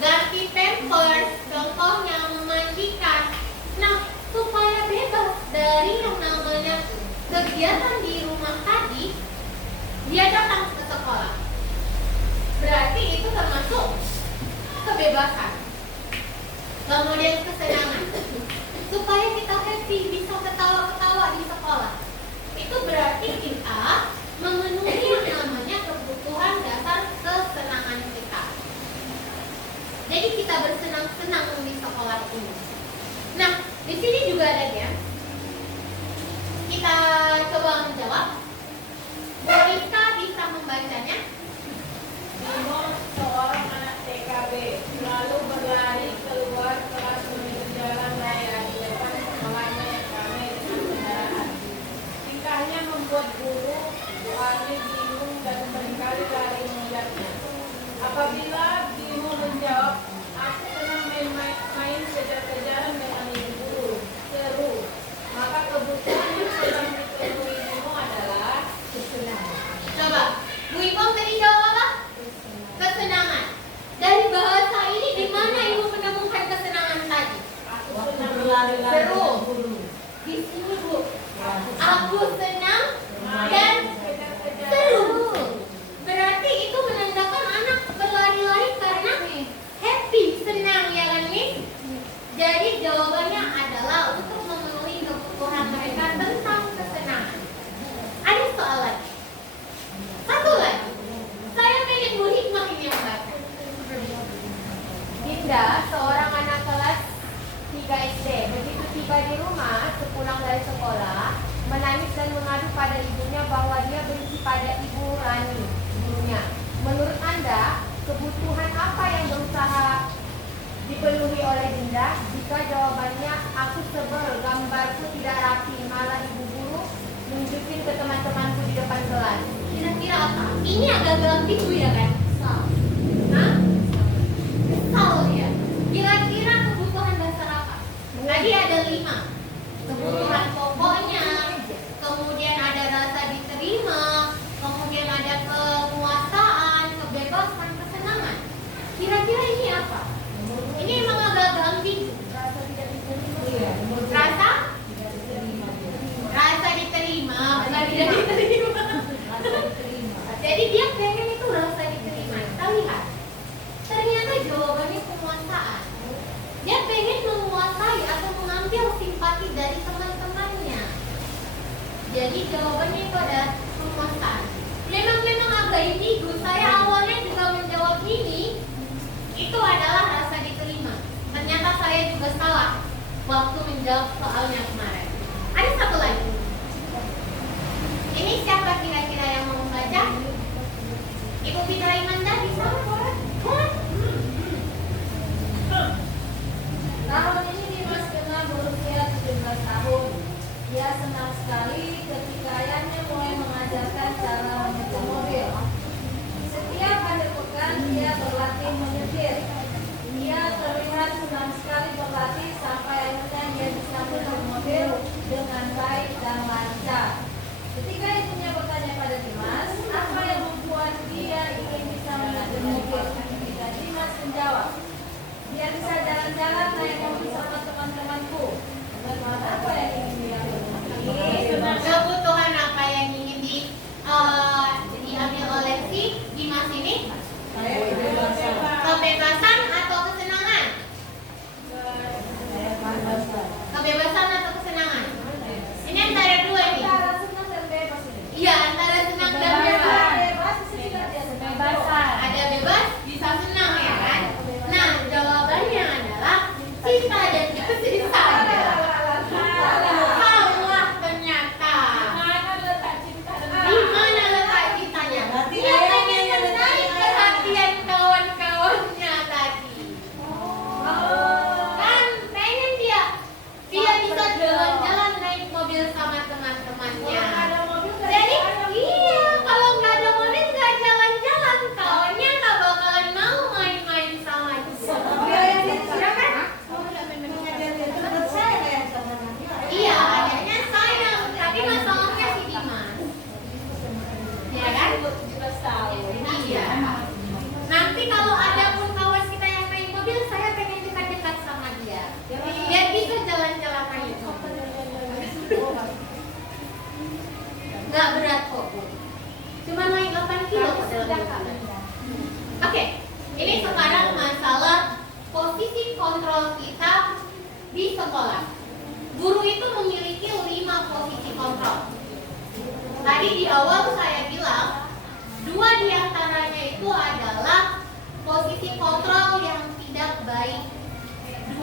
ganti pampers, contohnya memandikan. Nah, supaya bebas dari yang namanya kegiatan di rumah tadi, dia datang ke sekolah. Berarti itu termasuk kebebasan. Kemudian kesenangan. Supaya kita happy, bisa ketawa-ketawa di sekolah. Itu berarti kita memenuhi yang namanya kebutuhan dasar kesenangan kita. Jadi kita bersenang-senang di sekolah ini. Nah, di sini juga ada ya. Kita coba menjawab. Bu Rika bisa membacanya. Simon, seorang anak TKB, lalu berlari keluar kelas menuju jalan raya di depan sekolahnya yang ramai dengan kendaraan. Tingkahnya membuat guru Bu Arni bingung dan seringkali lari melihatnya. Apabila Bimo menjawab, aku senang main kejar-kejaran dengan ibu guru, seru. Maka kebutuhan yang sedang dipenuhi Bimo adalah kesenangan. Coba, Bu Ipom tadi jawab apa? Kesenangan. di rumah sepulang dari sekolah menangis dan mengadu pada ibunya bahwa dia benci pada Ibu Rani, gurunya. Menurut Anda, kebutuhan apa yang berusaha dipenuhi oleh Dinda? Jika jawabannya aku sebel, gambarku tidak rapi, malah ibu guru nunjukin ke teman-temanku di depan kelas. Kira-kira apa? Ini agak-agak gitu ya kan? Kesal. Hah? Kesal ya. Kira-kira kebutuhan dasar apa? Tadi ada 5. Kebutuhan pokoknya, kemudian ada rasa diterima, kemudian ada penguasaan, kebebasan, kesenangan. Kira-kira ini apa? Ini emang agak-agak ambigu. Rasa tidak diterima. Rasa? Tidak diterima. Rasa diterima, bukan tidak Rasa diterima. diterima. Jadi dia pengen itu rasa diterima. Kita lihat. Ternyata jawabannya penguasaan. Dia pengen menguasai atau mengambil simpati dari teman-temannya. Jadi jawabannya itu ada penguasaan. Memang agak indigo. Saya awalnya juga menjawab ini. Itu adalah rasa diterima. Ternyata saya juga salah waktu menjawab soalnya kemarin. Ada satu lagi. Ini siapa kira-kira yang mau membaca? Ibu Fitra Imanda bisa? Boleh? Tahun ini Dimas Kena berusia 17 tahun. Dia senang sekali ketika ayahnya mulai mengajarkan cara menyetir mobil. Setiap akhir pekan dia berlatih menyetir. Dia terlihat senang sekali berlatih sampai akhirnya dia bisa menyetir mobil dengan baik dan lancar. Ketika ibunya bertanya pada Dimas, apa yang membuat dia ingin bisa menyetir mobil? Ketika Dimas menjawab, biar bisa jalan-jalan naik mobil sama teman-temanku. Kebutuhan apa yang ingin dia penuhi? Kebutuhan apa yang ingin diambil oleh si Dimas ini? Kebebasan atau kesenangan? Kebebasan atau kesenangan? Ini antara dua nih. Antara senang dan bebas ini. Iya, antara senang dan bebas. Bebas di sini kan dia senang. Ada bebas, bisa senang ya kan? Nah, jawabannya adalah cinta dan kasih sayang. Salah ternyata. Mana letak cinta dan Di mana letak cintanya? Dia pengen menarik perhatian kawan-kawannya tadi. Kan pengen dia bisa jalan-jalan naik mobil sama teman-temannya. Jadi iya, kalau nggak ada mobil nggak jalan-jalan, kawannya nggak bakalan mau main-main sama dia. Ya kan? Iya, adanya sayang, tapi masalahnya si Dimas. Ya kan? 17 tahun. Iya. Nanti kalau ada pun kawan kita yang naik mobil, saya pengen dekat-dekat sama dia. Biar bisa jalan-jalan naik mobil. Nggak berat kok, Bu. Cuma naik 8 kilo kok dalam mobil. Oke, ini sekarang masalah posisi kontrol kita di sekolah. Guru itu memiliki 5 posisi kontrol. Tadi di awal saya bilang 2 diantaranya itu adalah posisi kontrol yang tidak baik.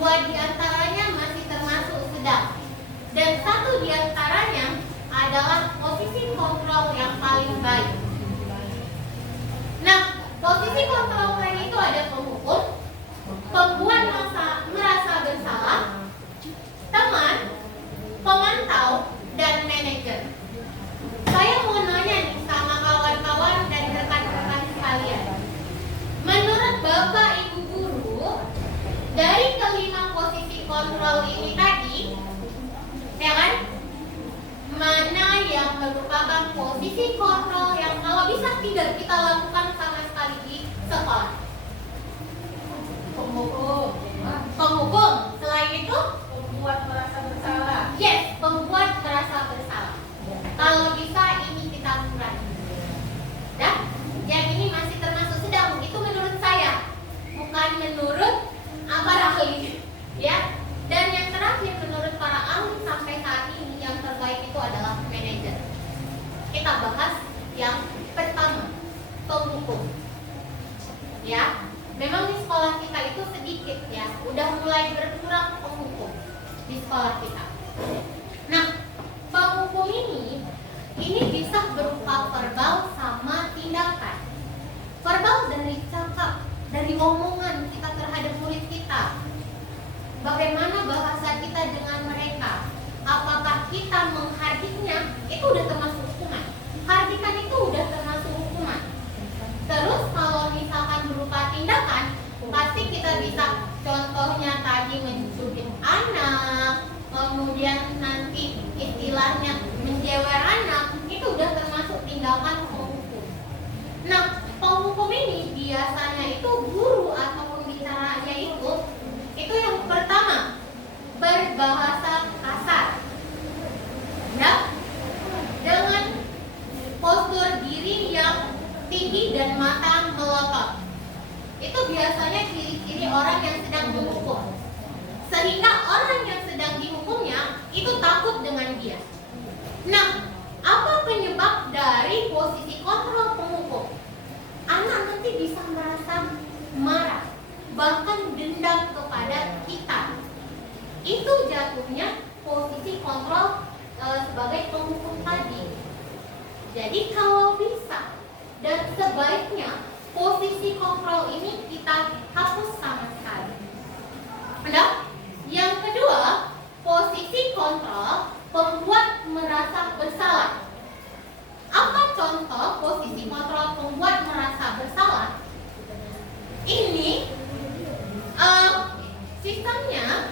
2 diantaranya masih termasuk sedang. Dan 1 diantaranya adalah posisi kontrol yang paling baik. Nah, posisi kontrol tadi itu ada penghukum, pembuat merasa bersalah, teman, pemantau, dan manajer. Saya mau nanya nih sama kawan-kawan dan rekan-rekan sekalian. Menurut Bapak Ibu guru, dari kelima posisi kontrol ini tadi, ya kan? Mana yang merupakan posisi kontrol yang kalau bisa tidak kita lakukan sama sekali di sekolah? Penghukum. Selain itu, Membuat merasa bersalah. yes, membuat merasa bersalah. Kalau bisa ini kita kurangi. Dan yang ini masih termasuk sedang. Itu menurut saya, bukan menurut para ahli. Ya. Dan yang terakhir menurut para ahli sampai saat ini yang terbaik itu adalah manajer. Kita bahas yang pertama, penghukum. Ya. Memang di sekolah kita itu sedikit ya, udah mulai berkurang penghukum. itu udah termasuk hukuman. Hardikan itu udah termasuk hukuman. Terus kalau misalkan berupa tindakan, pasti kita bisa contohnya tadi mencubit anak, kemudian nanti istilahnya menjewer anak, itu udah termasuk tindakan penghukum. Nah, penghukum ini biasanya itu guru atau pembicaranya itu yang pertama berbahasa kasar, ya, dengan postur diri yang tinggi dan mata melotot. Itu biasanya ciri-ciri orang yang sedang menghukum, sehingga orang yang sedang dihukumnya itu takut dengan dia. Nah, apa penyebab dari posisi kontrol penghukum? Anak nanti bisa merasa marah, bahkan dendam kepada kita. Itu jatuhnya posisi kontrol sebagai penghukum tadi. Jadi kalau bisa dan sebaiknya posisi kontrol ini kita hapus sama sekali. Nah, yang kedua, posisi kontrol pembuat merasa bersalah. Apa contoh posisi kontrol pembuat merasa bersalah? Ini sistemnya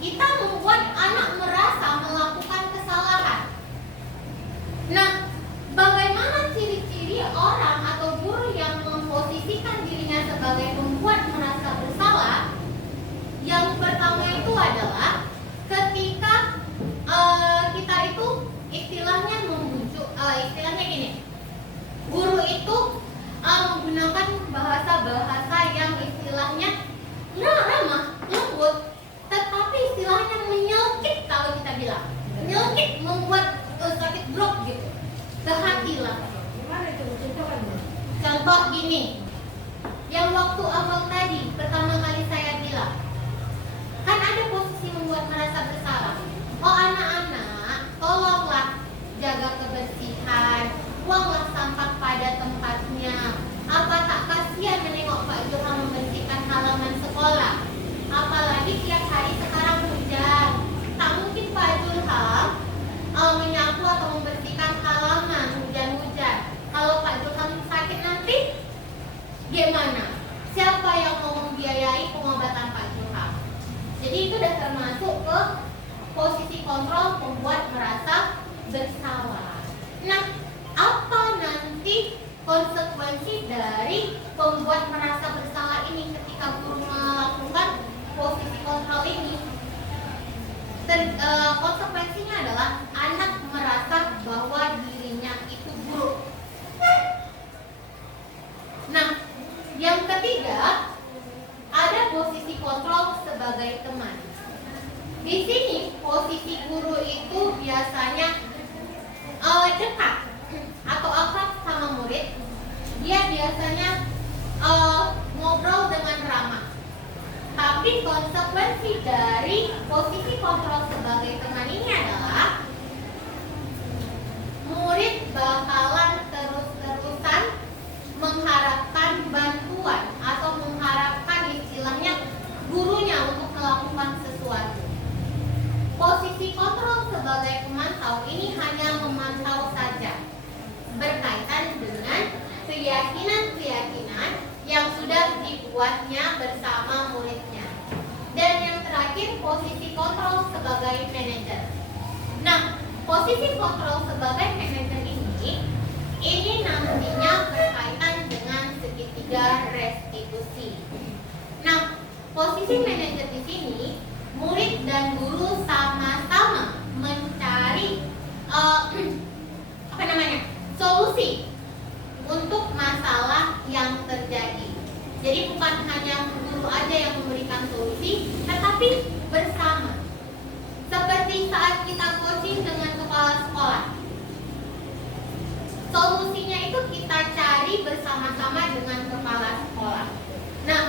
kita membuat anak merasa melakukan kesalahan. Nah, bagaimana ciri-ciri orang atau guru yang memposisikan dirinya sebagai pembuat merasa bersalah? Yang pertama itu adalah ketika kita itu istilahnya membujuk, istilahnya gini, guru itu menggunakan bahasa-bahasa yang istilahnya ramah, lembut, tetapi istilahnya menyelkit. Kalau kita bilang menyelkit, membuat sakit drop gitu ke hati lah. Gimana itu? Contohkan. Contoh gini, yang waktu awal tadi pertama kali saya bilang, kan ada posisi membuat merasa bersalah. Oh anak-anak, tolonglah jaga kebersihan, buanglah sampah pada tempatnya. Apa tak kasihan menengok Pak Johan membersihkan halaman sekolah? Apalagi tiap hari sekarang hujan. Tak mungkin Pak Johan menyapu atau membersihkan halaman hujan-hujan. Kalau Pak Johan sakit nanti gimana? Siapa yang mau membiayai pengobatan Pak Johan? Jadi itu sudah termasuk ke posisi kontrol membuat merasa bersalah. Nah, apa nanti konsekuensi dari pembuat merasa bersalah ini ketika guru melakukan posisi kontrol ini? Konsekuensinya adalah anak merasa bahwa dirinya itu buruk. Nah, yang ketiga, ada posisi kontrol sebagai teman. Di sini posisi guru itu biasanya dekat atau akrab sama murid. Dia biasanya ngobrol dengan ramah. Tapi konsekuensi dari posisi kontrol sebagai teman ini adalah murid bakalan terus-terusan mengharapkan bantuan atau mengharapkan istilahnya gurunya untuk melakukan sesuatu. Posisi kontrol sebagai pemantau ini hanya memantau saja, berkaitan dengan keyakinan-keyakinan yang sudah dibuatnya bersama muridnya. Dan yang terakhir, posisi kontrol sebagai manajer. Nah, posisi kontrol sebagai manajer ini nantinya berkaitan dengan segitiga restitusi. Nah, posisi manajer di sini, murid dan guru sama-sama mencari solusi untuk masalah yang terjadi. Jadi bukan hanya guru aja yang memberikan solusi, tetapi bersama. Seperti saat kita coaching dengan kepala sekolah, solusinya itu kita cari bersama-sama dengan kepala sekolah. Nah,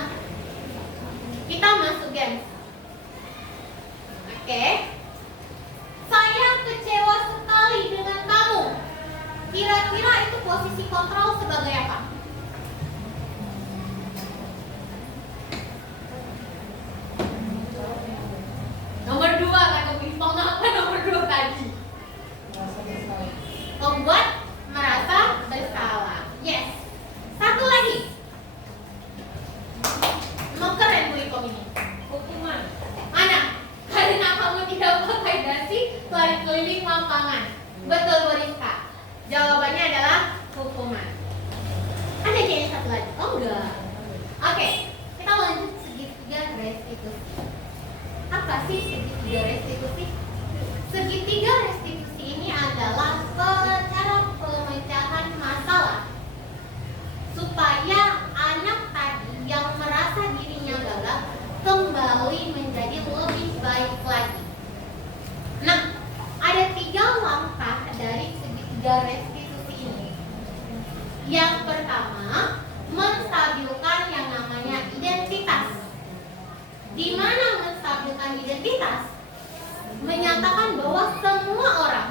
kita masuk game. Oke. Saya kecewa sekali dengan kamu. Kira-kira itu posisi kontrol sebagai apa? Nomor 2 kan, apa nomor 2 tadi? Berkeliling lapangan. Betul Bu Rizka. Jawabannya adalah hukuman. Ada jadi satu lagi? Oh enggak. Oke, kita lanjut segitiga restitusi. Apa sih segitiga restitusi? Segitiga restitusi ini adalah cara pemecahan masalah supaya anak tadi yang merasa dirinya gagal kembali menjadi lebih baik lagi. Nah, ada 3 langkah dari segitiga restitusi ini. Yang pertama, menstabilkan yang namanya identitas. Di mana menstabilkan identitas? Menyatakan bahwa semua orang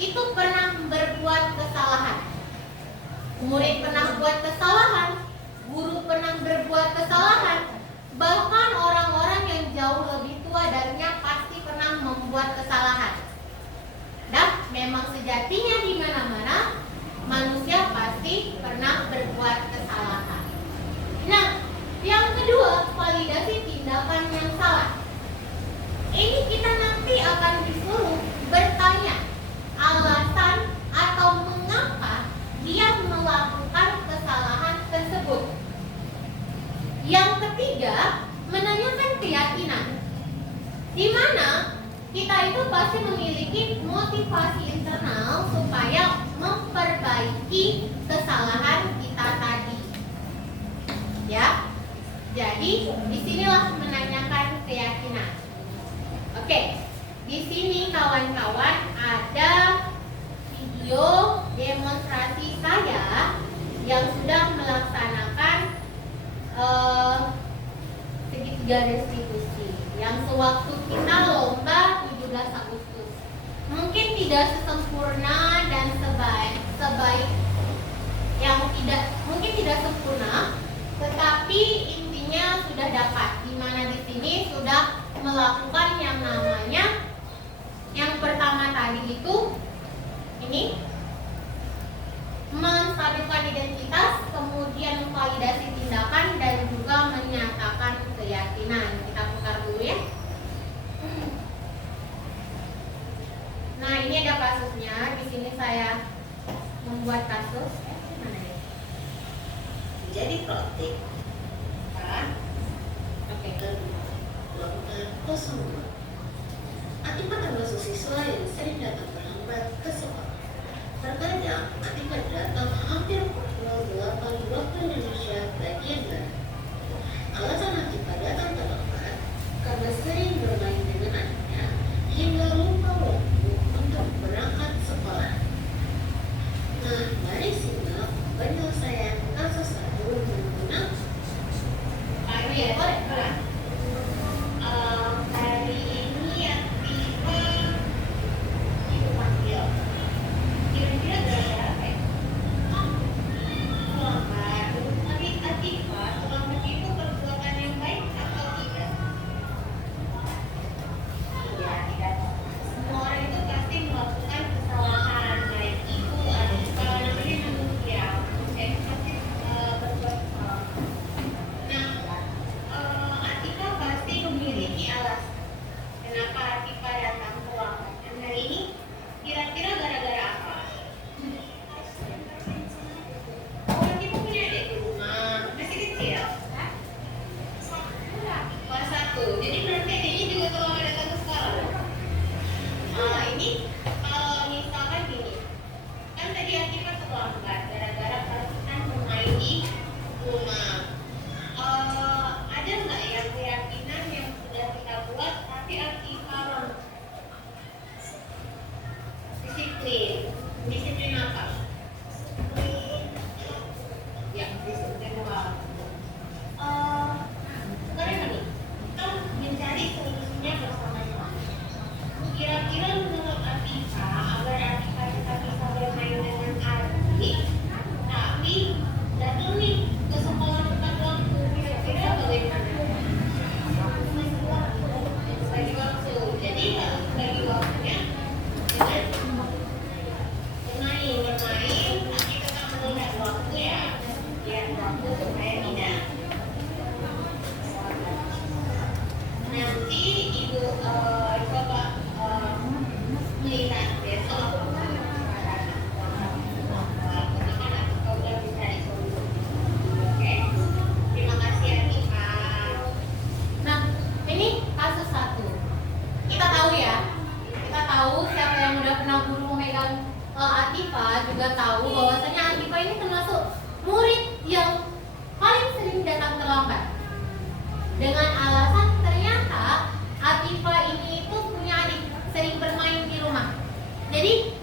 itu pernah berbuat kesalahan. Murid pernah buat kesalahan, guru pernah berbuat kesalahan, bahkan orang-orang yang jauh lebih tua darinya pasti pernah membuat kesalahan. Dan memang sejatinya di mana-mana manusia pasti pernah berbuat kesalahan. Nah, yang kedua, validasi tindakan yang salah. Ini kita nanti akan disuruh bertanya alasan atau mengapa dia melakukan kesalahan tersebut. Yang ketiga, menanyakan keyakinan. Di mana kita itu pasti memiliki motivasi internal supaya memperbaiki kesalahan kita tadi. Ya. Jadi, disinilah menanyakan keyakinan. Oke, di sini kawan-kawan ada video demonstrasi saya yang sudah melaksanakan segitiga restitusi yang sewaktu kita lomba 17 Agustus. Mungkin tidak sesempurna dan sebaik yang mungkin tidak sempurna, tetapi intinya sudah dapat. Di mana di sini sudah melakukan yang namanya yang pertama tadi itu ini menstabilkan identitas, kemudian validasi tindakan dan juga menyatakan keyakinan. Kita putar dulu ya. Nah, ini ada kasusnya. Di sini saya membuat kasus. Mana ya? Jadi praktik. Oke. Melakukan kosong. Akibat termasuk siswa yang sering datang terlambat ke sekolah. Terkadang akibat datang hampir pukul 8 waktu Indonesia bagian barat. Alasan akibat datang terlambat karena sering bermain dengan anaknya hingga lupa waktu untuk berangkat sekolah. Nah, mari simak penyelesaian kasus satu menggunakan hari ini aktiva ibu panggil. Kira-kira gara-gara apa ya? Selamat. Tapi aktiva selamat itu perbuatan yang baik atau tidak? Iya, tidak. Semua orang itu pasti melakukan kesalahan, baik itu ada namanya manusia. Manusia itu pasti berbuat kesalahan. Nah, Atika pasti memiliki alasan kenapa Atika datang terlambat. Dan hari ini kira-kira gara-gara apa? Oh, Atika punya adik di rumah, masih kecil. Kelas 1. Jadi berarti adiknya juga terlambat datang ke sekolah. Ini kalau misalkan gini, kan tadi Atika terlambat gara-gara perasaan bermain di rumah. Ada nggak yang keyakinan yang sudah kita buat tapi Atika disiplin apa? Ya, disiplin apa? Sekarang ini kita mencari solusinya bersama-sama. Kira-kira menurut Atika tahu, siapa yang udah pernah guru memegang Atifa juga tahu bahwasanya Atifa ini termasuk murid yang paling sering datang terlambat. Dengan alasan ternyata Atifa ini itu punya adik sering bermain di rumah. Jadi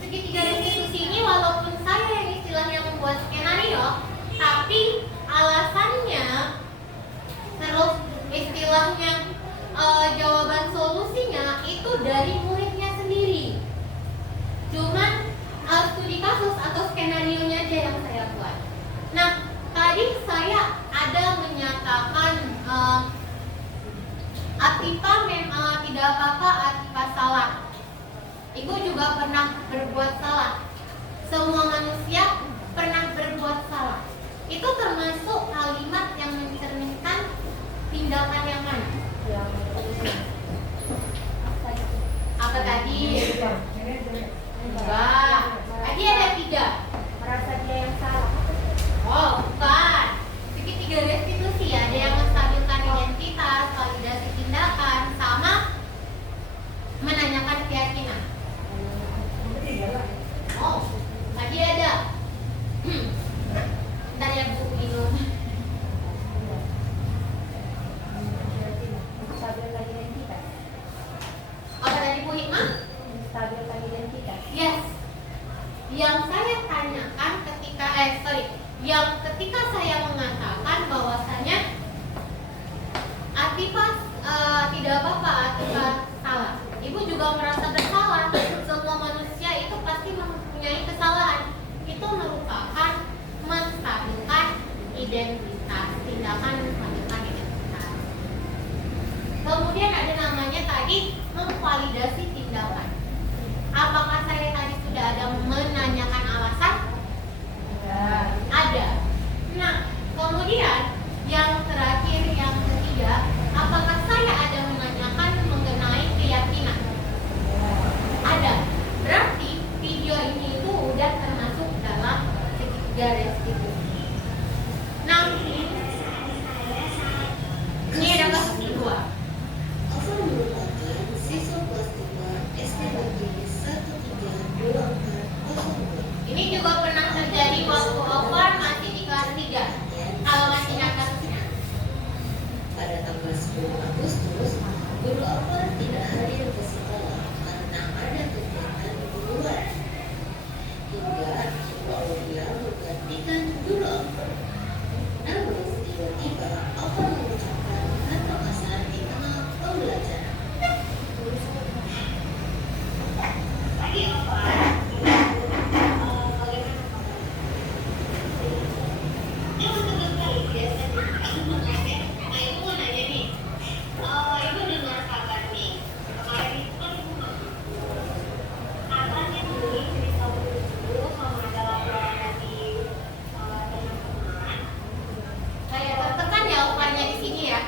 segitiga restitusi ini walaupun saya yang istilahnya membuat skenario, tapi alasannya terus istilahnya jawaban solusinya itu dari muridnya sendiri. Cuman studi kasus atau skenario-nya aja yang saya buat. Nah, tadi saya ada menyatakan Atifa memang tidak apa-apa, Atifa salah. Ibu juga pernah berbuat salah. Semua manusia pernah berbuat salah. Itu termasuk kalimat yang mencerminkan tindakan yang mana? Apa tadi? Enggak. Tadi ada 3. Merasa dia yang salah. Oh, bukan. Segitiga restitusi ada yang menstabilkan identitas, validasi tindakan, sama menanyakan keyakinan. Oh, tadi ada. Bentar ya Bu, minum. Stabilkan identitas. Apa tadi Bu Hikmah? Stabilkan identitas. Yes. Yang saya tanyakan ketika saya mengatakan bahwasanya Atifa tidak apa-apa, Atifa salah. Ibu juga merasa bersalah. Semua manusia itu pasti mempunyai kesalahan. Itu merupakan menstabilkan identitas, tindakan menstabilkan identitas. Kemudian ada namanya tadi memvalidasi tindakan. Apakah saya tadi sudah ada menanyakan alasan? Ada. Nah, kemudian yang terakhir, yang ketiga, apakah saya ada menanyakan mengenai keyakinan? Ada. Berarti video ini itu udah termasuk dalam segitiga restitusi. Nah, ini ada kasus kedua. Alfa merupakan siswa kelas 2 SD Negeri 132402. Ini juga pernah terjadi waktu Alfar masih di kelas 3. Kalau masih ingat kasusnya. Pada tanggal 10 Agustus, guru Alfa tidak hadir ke sekolah karena ada kegiatan di luar. Hingga Ibu Aulia menggantikan guru Alfa. Namun tiba-tiba Alfa mengucapkan kata kasar di tengah pembelajaran. Pagi Alfa. Saya tertekan ya Alfarnya di sini ya.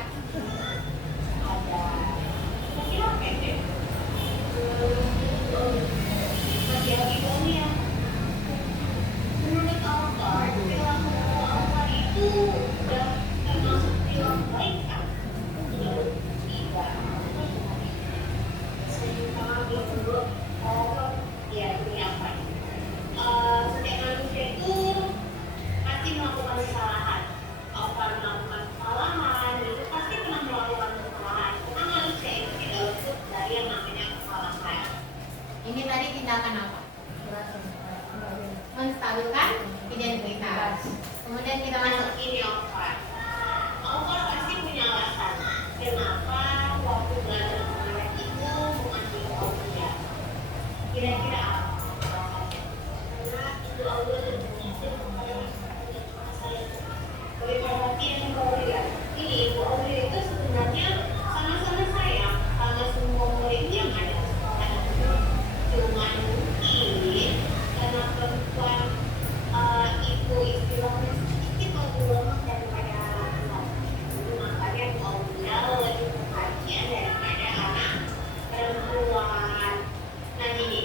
Menurut Alfa, perilaku Alfa itu sudah termasuk perilaku baik kan? Tidak. Sehingga menurut Alfa, ya ini apa? Setiap manusia itu pasti melakukan kesalahan. Alfa melakukan kesalahan, itu pasti pernah melakukan kesalahan. Karena manusia itu tidak luput dari yang namanya kesalahan. Ini tadi tindakan apa? Menstabilkan identitas. Kemudian kita masuk Ini Alfa. Alfa pasti punya alasan. Kenapa waktu belajar kemarin itu mengambil Aulia? Kira-kira apa alasannya? Karena Ibu Aulia dan Ibu saya. Bagi perhatian Ibu Aulia, ini Ibu Aulia itu sebenarnya sama-sama sayang sama semua murid yang ada di sekolah. Cuman mungkin karena perempuan itu istilahnya sedikit lebih lemah daripada anak. Makanya Ibu Aulia lebih perhatian daripada anak perempuan. Nah ini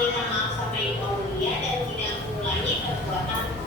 meminta maaf sama Ibu Aulia dan tidak mengulangi perbuatan